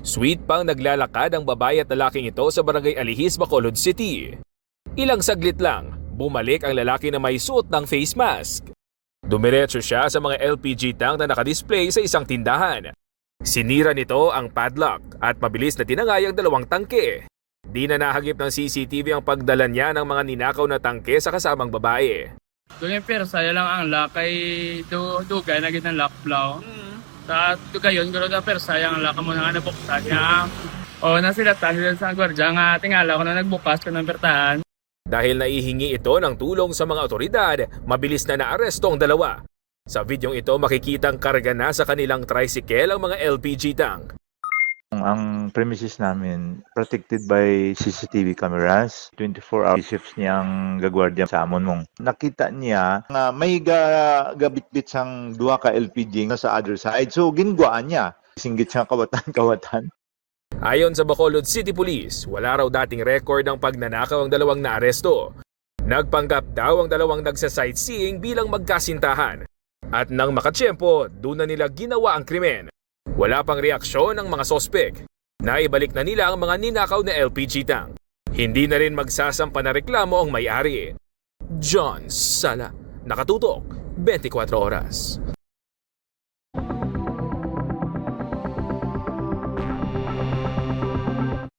Sweet pang naglalakad ang babae at lalaking ito sa barangay Alihis, Bacolod City. Ilang saglit lang, bumalik ang lalaki na may suot ng face mask. Dumiretso siya sa mga LPG tank na nakadisplay sa isang tindahan. Sinira nito ang padlock at mabilis na tinangay ang dalawang tangke. Di na nahagip ng CCTV ang pagdala niya ng mga ninakaw na tangke sa kasamang babae. Doon pero saya lang ang lakay dugay na gitang lakplaw. Sa dugayon garo na pero sayang ang laka mo nga nabuksan niya. O na sila tayo sa gwardiya nga tingala ko na nagbukas ko ng pertahan. Dahil naihingi ito ng tulong sa mga otoridad, mabilis na naaresto ang dalawa. Sa videong ito makikitang karga na sa kanilang tricycle ang mga LPG tank. Ang premises namin protected by CCTV cameras. 24-hour shifts niyang gagwardya sa amon mong. Nakita niya nga may gabitbit sang duha ka LPG na sa other side. So ginguaan niya. Singgit siya kawatan-kawatan. Ayon sa Bacolod City Police, wala raw dating record ng pagnanakaw ang dalawang naaresto. Nagpanggap daw ang dalawang nagsa-sightseeing bilang magkasintahan. At nang makatsyempo, doon na nila ginawa ang krimen. Wala pang reaksyon ng mga sospek. Naibalik na nila ang mga ninakaw na LPG tank. Hindi na rin magsasampa na reklamo ang may-ari. John Sala, Nakatutok, 24 Oras.